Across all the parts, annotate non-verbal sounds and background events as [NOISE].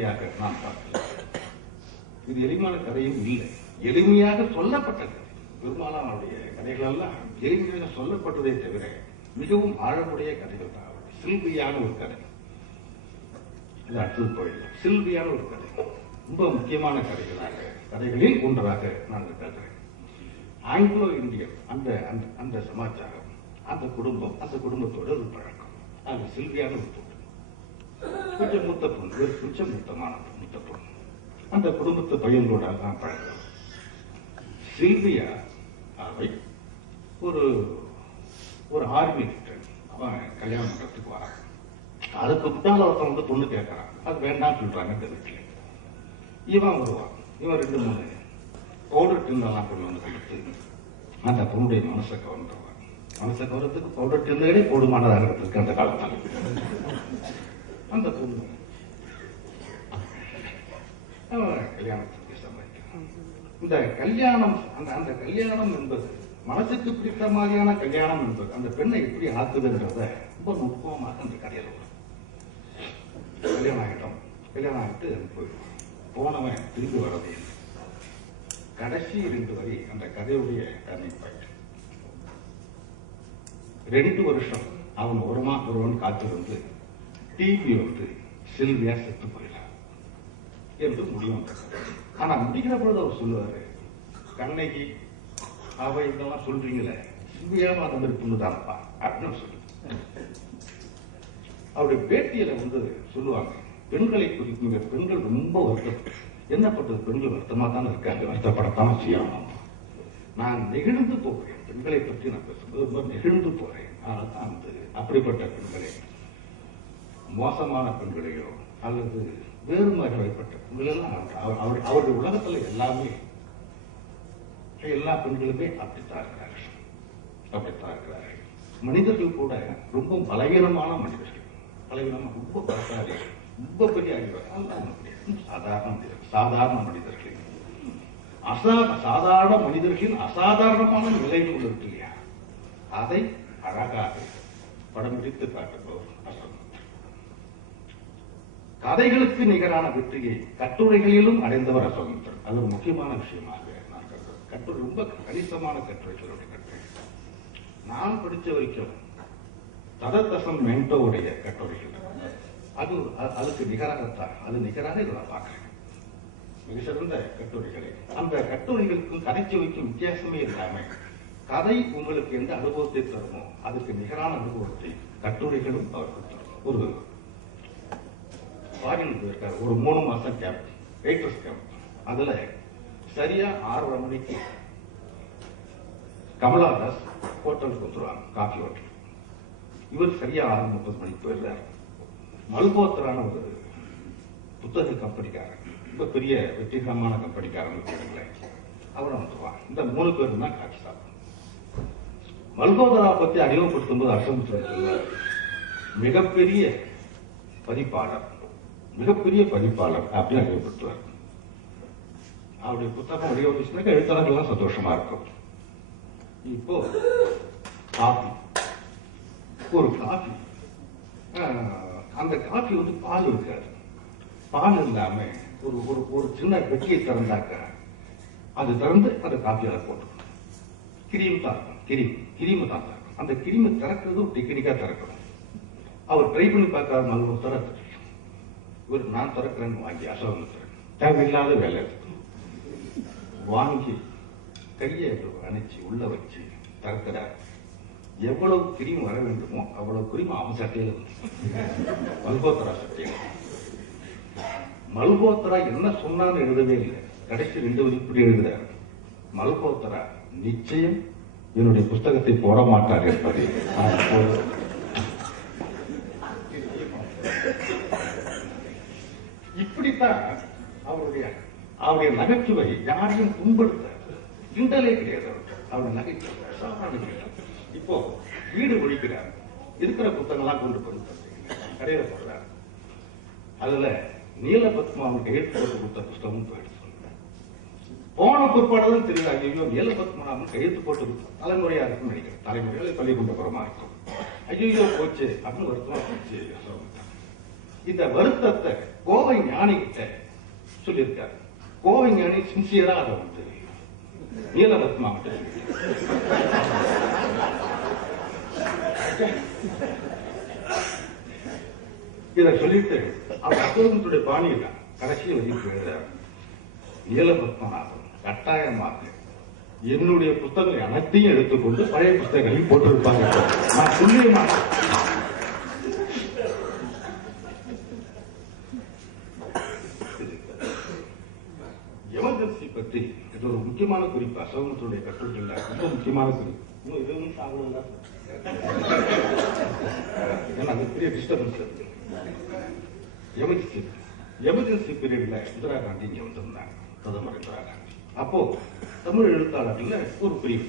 கதையாக நாம் பார்க்கலாம் இது எளிமையான கதையும் இல்லை. எளிமையாக சொல்லப்பட்ட கதை பெரும்பாலானுடைய கதைகள் எல்லாம் எளிமையாக சொல்லப்பட்டதே தவிர மிகவும் ஆழமுடைய கதைகள் தான். சில்வியான ஒரு கதை. இது அடுத்தது போயிடலாம் சில்வியான ஒரு கதை. ரொம்ப முக்கியமான கதைகளாக கதைகளில் ஒன்றாக நான் இதை ஆங்கிலோ இந்தியன் அந்த அந்த அந்த சமாச்சாரம் அந்த குடும்பம் அந்த குடும்பத்தோட ஒரு பழக்கம். அது சில்வியான ஒரு பொண்ணு கொஞ்சம் மூத்த பொண்ணு கொஞ்சம் மூத்தமான மூத்த பொண்ணு. அந்த குடும்பத்து பையன்களோட தான் பழக்கம். சில்வியா அவை ஒரு ஒரு ஆர்மி ரிட்டர்ன் அவன் கல்யாணம் பண்றதுக்கு வரான். அதுக்கு முன்னால் ஒருத்தன் வந்து பொண்ணு கேட்கறான் அது வேண்டாம் சொல்றாங்க இந்த வீட்டுல இவன் வருவான். இவன் ரெண்டு மூணு பவுடர் டின்னெல்லாம் கொண்டு வந்து கொடுத்து அந்த பொண்ணுடைய மனசை கவர்ந்துருவான் மனசை கவர்றதுக்கு பவுடர் டின்னே போடுமானதாக இருக்கு அந்த காலத்தில். அந்த பொண்ணு oh, கல்யாணத்துக்கு சம்மதிக்கிறான் இந்த கல்யாணம் அந்த அந்த கல்யாணம் என்பது மனசுக்கு பிடித்த மாதிரியான கல்யாணம் என்பது அந்த பெண்ணை எப்படி ஆக்குதுன்றத ரொம்ப நுட்பமாக அந்த கதையில வரும் கல்யாணம் ஆகிட்டோம். கல்யாணம் ஆகிட்டு போயிடுவான். போனவன் திரும்பி வரவே கடைசி ரெண்டு வரி அந்த கதையுடைய டர்னிங் பாயிண்ட் ரெண்டு வருஷம் அவன் ஒருமா ஒருவன் காத்திருந்து டிவி வந்து செல்வியா செத்து போயிடலாம். என்று முடியும் ஆனா முடிக்கிற பொழுது அவர் சொல்லுவாரு கண்ணகி அவ இதெல்லாம் சொல்றீங்களே சில்வியாவும் அந்த மாதிரி பொண்ணுதான்ப்பா அப்படின்னு சொல்லு அவருடைய பேட்டியில வந்து சொல்லுவாங்க பெண்களை குறிக்கும் பெண்கள் ரொம்ப வருத்தம் என்ன பண்றது? பெண்கள் வருத்தமா தானே இருக்காங்க வருத்தப்படத்தான் செய்யணும். நான் நெகிழ்ந்து போகிறேன் பெண்களை பற்றி நான் பேசும்போது ரொம்ப நெகிழ்ந்து போறேன். ஆனால் தான் வந்து அப்படிப்பட்ட பெண்களை மோசமான பெண்களையோ அல்லது வேறு வகைப்பட்ட பெண்களெல்லாம் அவருடைய அவருடைய உலகத்துல எல்லாமே எல்லா பெண்களுமே அப்படித்தான் இருக்கிறார்கள் அப்படித்தான் இருக்கிறார்கள் மனிதர்கள் கூட ரொம்ப பலவீனமான மனிதர்கள். பலவீனமாக ரொம்ப பலசாலி. ரொம்ப பெரிய சாதாரண மனிதர்கள். சாதாரண மனிதர்கள். அசா சாதாரண மனிதர்களின் அசாதாரணமான நிலைகள் இருக்கு இல்லையா? அதை அழகாக படம் பிடித்து காட்டுபவர் கதைகளுக்கு நிகரான வெற்றியை கட்டுரைகளிலும் அடைந்தவர் அசோகன் அது ஒரு முக்கியமான விஷயமாக நான் கருதுறேன். கட்டுரை ரொம்ப கணிசமான கட்டுரைகளுடைய கட்டுரை. நான் படிச்ச வரைக்கும் ததத்தசம் மென்டோவுடைய கட்டுரைகள். அது அதுக்கு நிகராகத்தான் அது நிகராக இதை நான் பார்க்குறேன். மிக சிறந்த கட்டுரைகளை. அந்த கட்டுரைகளுக்கும் கதைச்சு வைக்கும் வித்தியாசமே இல்லாமல் கதை உங்களுக்கு எந்த அனுபவத்தை தருமோ அதுக்கு நிகரான அனுபவத்தை கட்டுரைகளும் அவர்கள் ஒரு ஃபாரின் போயிருக்காரு ஒரு மூணு மாசம் கேப் வெயிட்ரஸ் கேப் அதுல சரியா ஆறரை மணிக்கு கமலாதாஸ் ஹோட்டலுக்கு வந்துருவாங்க காஃபி ஹோட்டல் இவர் சரியா ஆறு முப்பது மணிக்கு போயிடுறாரு. மல்கோத்தரான ஒரு புத்தக கம்பெனிக்காரன் ரொம்ப பெரிய வெற்றிகரமான கம்பெனிக்காரன் வச்சுக்கோங்களேன் அவரை வந்துருவான் இந்த மூணு பேரும் தான் காஃபி சாப்பிடும் மல்கோதரா பத்தி அறிமுகப்படுத்தும் போது அசம்பிச்சு மிகப்பெரிய பதிப்பாளர். மிகப்பெரிய பதிப்பாளர் அப்படின்னு அறிமுகப்படுத்துவார் அவருடைய புத்தகம் வடிவமைச்சுனாக்க எழுத்தாளர்கள்லாம் சந்தோஷமா இருக்கும். இப்போ காஃபி ஒரு காஃபி ஆஹ், அந்த காஃபி வந்து பால் இருக்காது. பால் இல்லாம ஒரு ஒரு ஒரு சின்ன பெட்டியை திறந்தாக்க அது திறந்து அந்த காஃபியால போட்டுக்கணும். கிரீம் தான் கிரீம் கிரீம் தான் அந்த கிரீமை திறக்கிறது ஒரு டெக்னிக்கா திறக்கணும். அவர் ட்ரை பண்ணி பார்க்காத மல்லும் திற இவர் நான் திறக்கிறேன்னு வாங்கி அசோகம் தேவையில்லாத வேலை வாங்கி கையை அணைச்சி உள்ள வச்சு திறக்கிறார். எவ்வளவு கிரீம் வர வேண்டுமோ அவ்வளவு கிரீம் அவன் சட்டையில வந்து [LAUGHS] மல்கோத்தரா சட்டையில. மல்கோத்தரா என்ன சொன்னான்னு எழுதவே இல்லை. கடைசி ரெண்டு வகுப்பு எழுதுறாரு. மல்கோத்தரா நிச்சயம் என்னுடைய புஸ்தகத்தை போட மாட்டார் என்பதை. தான் அவருடைய அவருடைய நகைச்சுவை யாரையும் புண்படுத்த கிண்டலே கிடையாது அவருடைய நகைச்சுவை சாதாரண இப்போ வீடு ஒழிக்கிறார். இருக்கிற புத்தகங்களா கொண்டு போய் கடையில போடுறார். அதுல நீலபத்மாவுக்கு கையெழுத்து போட்டு கொடுத்த புஸ்தகமும் போயிடுச்சு. போன பிற்பாடுதான் தெரியல ஐயோ நீலபத்மநாபன் கையெழுத்து போட்டு கொடுத்தோம் தலைமுறையா இருக்கும் நினைக்கிறேன். தலைமுறையில பள்ளி கொண்ட புறமா இருக்கும் ஐயோ போச்சு அப்படின்னு வருத்தமா போச்சு. இந்த வருத்தத்தை கோவை ஞானி கிட்ட சொல்லியிருக்காரு. கோவை ஞானி சின்சியரா அதை வந்து நீலரத்னா கிட்ட இதை சொல்லிட்டு அவர் அசோகத்துடைய பாணியில கடைசி வரைக்கும் எழுதுறாரு. நீலபத்மநாதன் கட்டாயமாக என்னுடைய புத்தகங்களை அனைத்தையும் எடுத்துக்கொண்டு பழைய புத்தகங்களையும் போட்டிருப்பாங்க. நான் துல்லியமாக பற்றி இது ஒரு முக்கியமான குறிப்பு. அசோகத்துடைய கட்டுரையில் ரொம்ப முக்கியமான குறிப்பு. இன்னும் இருபது நிமிஷம் ஆகல ஏன்னா அது பெரிய டிஸ்டர்பன்ஸ் இருக்கு எமர்ஜென்சி எமர்ஜென்சி பீரியட்ல இந்திரா காந்தி இங்க வந்திருந்தாங்க. பிரதமர் இந்திரா காந்தி. அப்போ தமிழ் எழுத்தாளர்கள்ல ஒரு பிரிவு.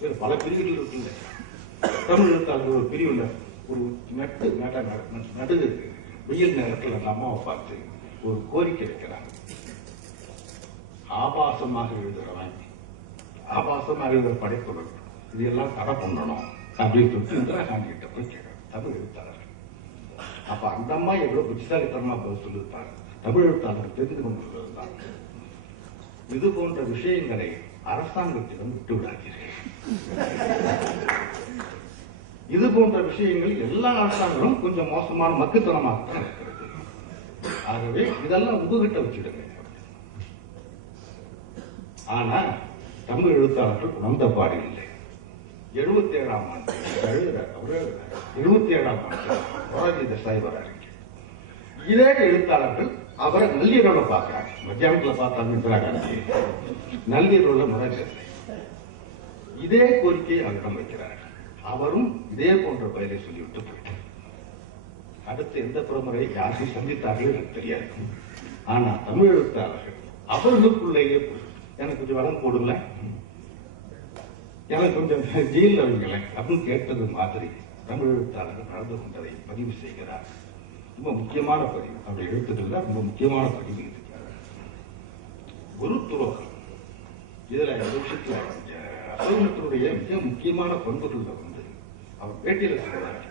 வேறு பல பிரிவுகள் இருக்குல்ல தமிழ் எழுத்தாளர்கள் ஒரு பிரிவுல ஒரு நட்டு நட நடு- வெயில் நேரத்தில் அந்த அம்மாவை பார்த்து ஒரு கோரிக்கை வைக்கிறாங்க. ஆபாசமாக எழுதுகிறவன். ஆபாசமாக எழுதுகிற படைப்புகள். இதெல்லாம் தடை பண்ணணும். அப்படின்னு சொல்லிட்டு இந்திரா காந்தி கிட்ட போய் கேட்கறாங்க தமிழ் எழுத்தாளர் அப்ப அந்த அம்மா எவ்வளவு புத்திசாலித்தனமா பதில் சொல்லியிருப்பாங்க. தமிழ் எழுத்தாளர் தெரிந்து கொண்டிருந்தாங்க இது போன்ற விஷயங்களை அரசாங்கத்திடம் விட்டு விடாதீர்கள். இது போன்ற விஷயங்கள் எல்லா அரசாங்கங்களும் கொஞ்சம் மோசமான மக்குத்தனமாக தான் இருக்கிறது. ஆகவே இதெல்லாம் உங்ககிட்ட வச்சுடுங்க. ஆனா தமிழ் எழுத்தாளர்கள் உணர்ந்த பாடு இல்லை. எழுபத்தி ஏழாம் ஆண்டு எழுதுறார் அவர் எழுபத்தி ஏழாம் ஆண்டு மொராஜி தேசாய் வராரு இதே எழுத்தாளர்கள் அவரை நள்ளிரவுல பார்க்கிறாங்க மத்தியானத்தில் பார்த்தாங்க இந்திரா காந்தி நள்ளிரவுல மொராஜி தேசாய் இதே கோரிக்கையை அவரிடம் வைக்கிறார். அவரும் இதே போன்ற பயிரை சொல்லிவிட்டு போயிட்டார். அடுத்து எந்த பிரமுறை யாரை சந்தித்தார்கள் எனக்கு தெரியாது. ஆனா தமிழ் எழுத்தாளர்கள் அவர்களுக்குள்ளேயே போய், எனக்கு கொஞ்சம் வரம் போடுங்கள எனக்கு கொஞ்சம் ஜெயிலில் வைங்களேன். அப்படின்னு கேட்டது மாதிரி தமிழ் எழுத்தாளர்கள் நடந்து கொண்டதை பதிவு செய்கிறார். ரொம்ப முக்கியமான பதிவு. அவருடைய எழுத்துக்கள்ல ரொம்ப முக்கியமான பதிவு இது குரு துரோகம். இதுல ஒரு விஷயத்துல அசோகத்தினுடைய மிக முக்கியமான பண்புகள்ல வந்து அவர் பேட்டியில சொல்றாரு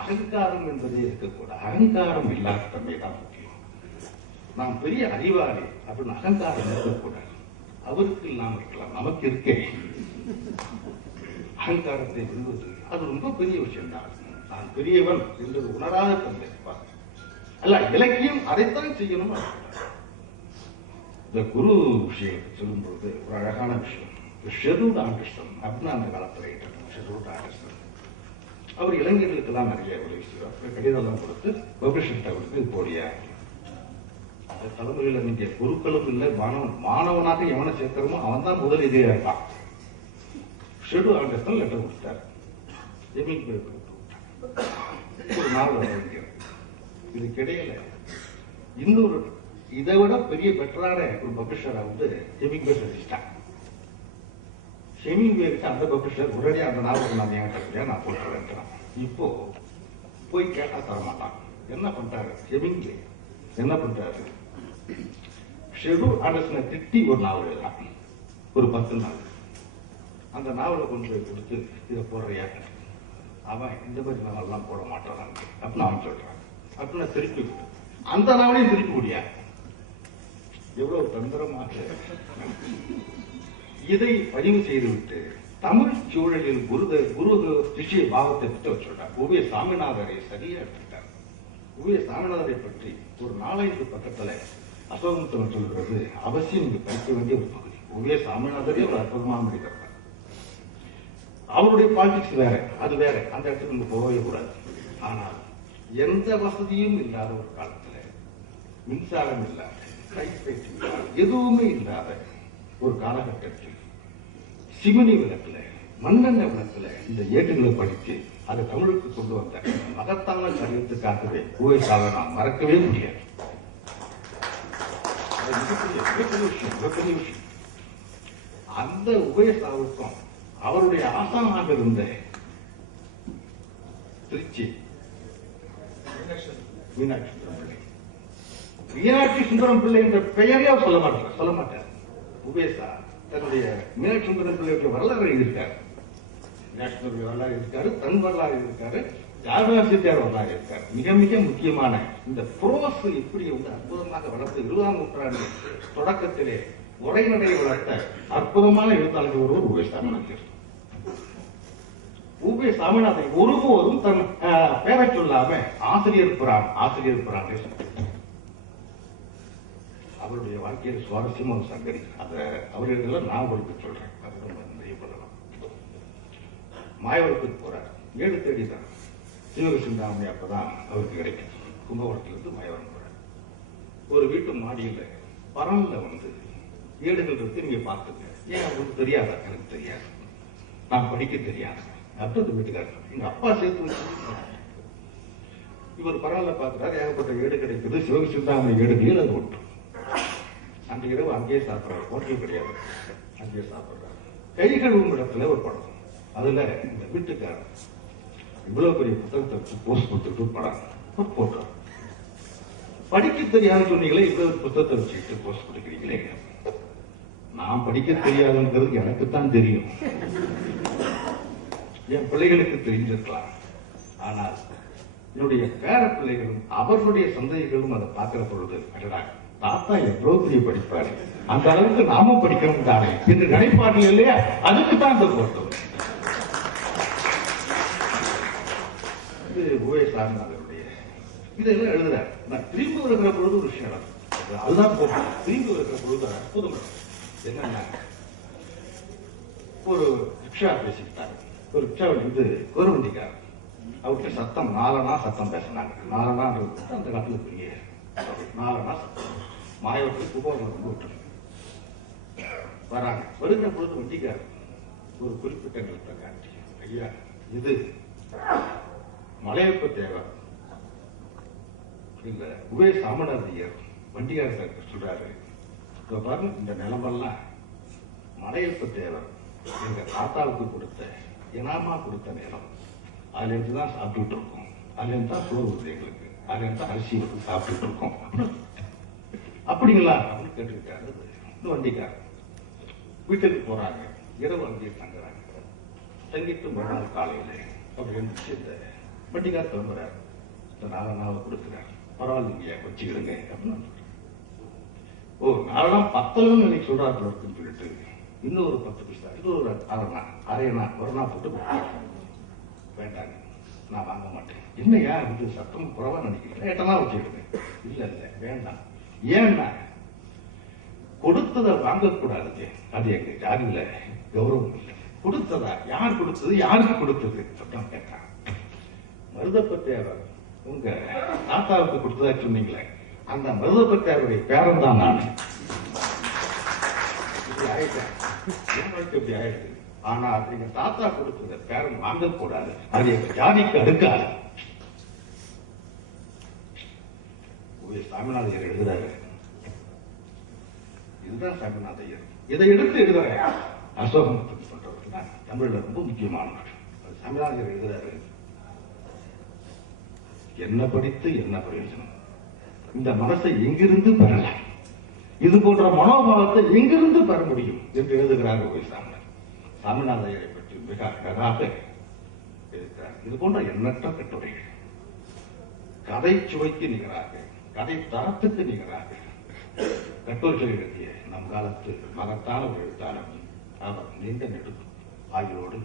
அகங்காரம் என்பதே இருக்கக்கூடாது. அகங்காரம் இல்லாத தன்மை தான் முக்கியம். நாம் பெரிய அறிவாளி அப்படின்னு அகங்காரம் இருக்கக்கூடாது. அவருக்கு இல்லாமல் இருக்கலாம். நமக்கு இருக்கே. அகங்காரத்தை விடுவது அது ரொம்ப பெரிய விஷயம் தான் நான் பெரியவன் என்பது உணராத தந்தை. அல்ல இலக்கியம் அதைத்தான் செய்யணும் இந்த குரு விஷயத்தை சொல்லும்போது ஒரு அழகான விஷயம். ஷெரூட் ஆண்டர்ஸ்டன் அப்படின்னு அந்த காலத்துல ஷெரூட் ஆண்டர்ஸ்டன் அவர் இளைஞர்களுக்கெல்லாம் நிறைய உதவி செய்வார். கடிதம் கொடுத்து பப்ளிஷர்கிட்ட கொடுத்து போடியா அந்த தலைமுறையில நீங்க குருக்களும் இல்லை மாணவன் மாணவனாக எவனை சேர்க்கிறோமோ அவன் தான் முதல் இதே இருப்பான் ஷெடு ஆண்டர்ஸ்டன் லெட்டர் கொடுத்தார் ஜெமீன் பேர் கொடுத்து ஒரு நாள் இது கிடையல இதுக்கிடையில இன்னொரு இதை விட பெரிய பெட்டரான ஒரு பப்ளிஷரை வந்து ஹெமிங் பேர் சந்திச்சிட்டான் ஹெமிங் பேருக்கு அந்த பப்ளிஷர் உடனே அந்த நாவல் நான் என் நான் போட்டுறேன் இப்போ போய் கேட்டா தரமாட்டான். என்ன பண்றாரு? செமிங் என்ன பண்றாரு? ஷெடு ஆண்டர்சனை திட்டி ஒரு நாவல் எழுதுறான். ஒரு பத்து நாள். அந்த நாவலை கொண்டு போய் கொடுத்து இதை போடுறியா? அவன் இந்த மாதிரி நாவல்லாம் போட மாட்டான். அப்படின்னு அவன் சொல்றான். அப்படின்னு திருப்பி அந்த நாவலையும் திருப்பி முடியா எவ்வளவு தந்திரமாக இதை பதிவு செய்துவிட்டு தமிழ் சூழலில் குருத குரு சிஷிய பாவத்தை பற்றி அவர் உவிய ஓவிய சாமிநாதரை சரியா எடுத்துட்டார் ஓவிய சாமிநாதரை பற்றி ஒரு நாலஞ்சு பக்கத்துல அசோகமுத்தன் சொல்கிறது அவசியம் நீங்க படிக்க வேண்டிய ஒரு பகுதி. ஓவிய சாமிநாதரே ஒரு அற்புதமான மனிதர் அவருடைய பாலிடிக்ஸ் வேற அது வேற. அந்த இடத்துக்கு நம்ம போகவே கூடாது. ஆனால் எந்த வசதியும் இல்லாத ஒரு காலத்துல மின்சாரம் இல்லாத கைப்பேச்சு எதுவுமே இல்லாத ஒரு காலகட்டத்தில் சிமினி விளக்குல மண்ணெண்ணெய் விளக்கில் இந்த ஏட்டுகளை படித்து அதை தமிழுக்கு கொண்டு வந்த மகத்தான காரியத்துக்காகவே ஓய்சாவை நாம் மறக்கவே முடியாது. மிகப்பெரிய அந்த உபயசாவுக்கும் அவருடைய ஆசானாக இருந்த திருச்சி. மீனாட்சி சுந்தரம் பிள்ளை மீனாட்சி சுந்தரம் பிள்ளை என்ற பெயரே சொல்ல மாட்டார் சொல்ல மாட்டார். உபேசா தன்னுடைய மீனாட்சி சுந்தரம் பிள்ளையுடைய வரலாறு எழுதியிருக்காரு. மீனாட்சி வரலாறு இருக்காரு தன் வரலாறு இருக்காரு தியாகராஜ செட்டியார் இருக்கார். மிக மிக முக்கியமான இந்த புரோஸ் இப்படி வந்து அற்புதமாக வளர்த்து இருபதாம் நூற்றாண்டு தொடக்கத்திலே உரைநடை வளர்த்த அற்புதமான எழுத்தாளர்கள் ஒருவர் உபே சாமிநாதன் உபே சாமிநாதன் ஒருபோதும் தன் பேரை சொல்லாம ஆசிரியர் புறான் ஆசிரியர் புறான் அவருடைய வாழ்க்கையில் சுவாரஸ்யமான ஒரு அதை அத அவர்கள் நான் உங்களுக்கு சொல்றேன். அது பண்ணலாம் மாயவரத்துக்கு போறார். ஏடு தேடி தான் சிவக அப்போ அப்பதான் அவருக்கு கிடைக்கும். கும்பகோணத்திலிருந்து மயவரம் போகிறார் ஒரு வீட்டு மாடியில பரல்ல வந்து வீடுகள் இருக்கு நீங்க பார்த்துங்க. ஏன் அவருக்கு தெரியாதா? எனக்கு தெரியாது. நான் படிக்க தெரியாது. அடுத்தது வீட்டுக்காரர். எங்க அப்பா சேர்த்து வச்சு இவர் பரவாயில்ல பார்க்குறாரு. ஏகப்பட்ட ஏடு கிடைக்குது. சிவக சிந்தாமணி ஏடுகளில் அது ஒன்று அந்த இரவு அங்கேயே சாப்பிடுறாரு. ஹோட்டல் கிடையாது. அங்கேயே சாப்பிடுறாரு. கை கழுவும் இடத்துல ஒரு படம். அதுல இந்த வீட்டுக்காரர் இவ்வளவு பெரிய புத்தகத்தை வச்சு போஸ்ட் கொடுத்துட்டு படம் போட்டோம் படிக்க தெரியாதுன்னு சொன்னீங்களே இவ்வளவு புத்தகத்தை வச்சுக்கிட்டு போஸ்ட் கொடுக்குறீங்களே நான் படிக்க தெரியாதுங்கிறது எனக்கு தான் தெரியும். என் பிள்ளைகளுக்கு தெரிஞ்சிருக்கலாம். ஆனால் என்னுடைய பேர பிள்ளைகளும் அவர்களுடைய சந்தேகங்களும் அதை பார்க்கிற பொழுது அடடா தாத்தா எவ்வளவு பெரிய படிப்பாரு அந்த அளவுக்கு நாமும் படிக்கணும் தானே. என்று நினைப்பார்கள் இல்லையா? அதுக்கு தான் இந்த போட்டோம் இது ஓஏ சாமிநாதனுடைய இதெல்லாம் எழுதுறாரு. நான் திரும்பி வருகிற பொழுது ஒரு விஷயம் அதுதான் போகும் திரும்பி வருகிற பொழுது அற்புதம் நடக்கும். என்னன்னா ஒரு ரிக்ஷா பேசிக்கிட்டாங்க ஒரு ரிக்ஷா வந்து குரவண்டிக்காரர் அவர்கிட்ட சத்தம் நாலனா சத்தம் பேசினாங்க. நாலனான்றது அந்த காலத்துல பெரிய நாலனா சத்தம். மாயவர்கள் கும்பகோணம் ரொம்ப விட்டுரு. வராங்க. வருகிற பொழுது வண்டிக்காரர் ஒரு குறிப்பிட்ட நிலத்தை காட்டி ஐயா இது மலையப்ப தேவர் இல்ல உபய சாமணாதியர் வண்டிகார சொல்றாரு. இதோ பாருங்க இந்த நிலமெல்லாம் மலையப்ப தேவர் எங்க தாத்தாவுக்கு கொடுத்த இனாமா கொடுத்த நிலம். அதுலேருந்து தான் சாப்பிட்டுட்டு இருக்கோம் அதுல இருந்து தான் சோறு வருது எங்களுக்கு. அதுல இருந்து தான் அரிசி வந்து சாப்பிட்டுட்டு இருக்கோம் அப்படிங்களா? அப்படின்னு கேட்டிருக்காரு இந்த வண்டிக்காரர். வீட்டுக்கு போறாங்க. இரவு அங்கேயே தங்குறாங்க. தங்கிட்டு மறுநாள் காலையில அப்படின்னு எழுந்துச்சு இந்த வட்டிக்கார் கிளம்புறாரு இந்த நாலு நாள் கொடுக்குறாரு. பரவாயில்லைங்க வச்சுக்கிடுங்க அப்படின்னு. ஓ நாலாம் பத்தலன்னு இன்னைக்கு சொல்றாரு இருக்குன்னு சொல்லிட்டு இன்னொரு பத்து பைசா இது ஒரு அரைனா அரையனா ஒரு போட்டு வேண்டாங்க நான் வாங்க மாட்டேன். என்னையா இது சத்தம் குறைவா நினைக்கிறேன் ஏட்டனா வச்சுக்கிடுங்க. இல்ல இல்ல வேண்டாம். ஏன்னா கொடுத்ததை வாங்கக்கூடாது அது எங்க ஜாதியில கௌரவம் இல்லை. கொடுத்ததா? யார் கொடுத்தது? யாருக்கு கொடுத்தது? சத்தம் கேட்டான் மருதப்பத்தியார் உங்க தாத்தாவுக்கு கொடுத்ததா சொன்னீங்களே அந்த மருதப்பத்தியாருடைய பேரன் தான் நான். இப்படி ஆயிட்டேன். இப்படி ஆயிடுது ஆனா எங்க தாத்தா கொடுத்தத பேரன் வாங்கக்கூடாது அது எங்க ஜாதிக்கு அடுக்காது. சாமிநாதையர் எழுதுறாரு. இதுதான் சாமிநாதையர். இதை எடுத்து எழுதுறேன் அசோகம் தமிழ்ல ரொம்ப முக்கியமானவர் சாமிநாதையர் எழுதுறாரு. என்ன படித்து என்ன பிரயோஜனம்? இந்த மனசை எங்கிருந்து பெறலாம்? இது போன்ற மனோபாவத்தை எங்கிருந்து பெற முடியும் என்று எழுதுகிறார் ஓய் சாமிநாதன் சாமிநாதையரை பற்றி மிக அழகாக இருக்கிறார் இது போன்ற எண்ணற்ற கட்டுரைகள். கதை சுவைக்கு நிகராக கதை தரத்துக்கு நிகராக கட்டுரைகள் எழுதிய நம் காலத்து மகத்தான ஒரு எழுத்தாளர் அவர் நீண்ட நெடுக்கும் ஆகியோடு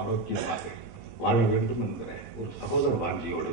ஆரோக்கியமாக வாழ வேண்டும் என்கிற ஒரு சகோதர வாஞ்சியோடு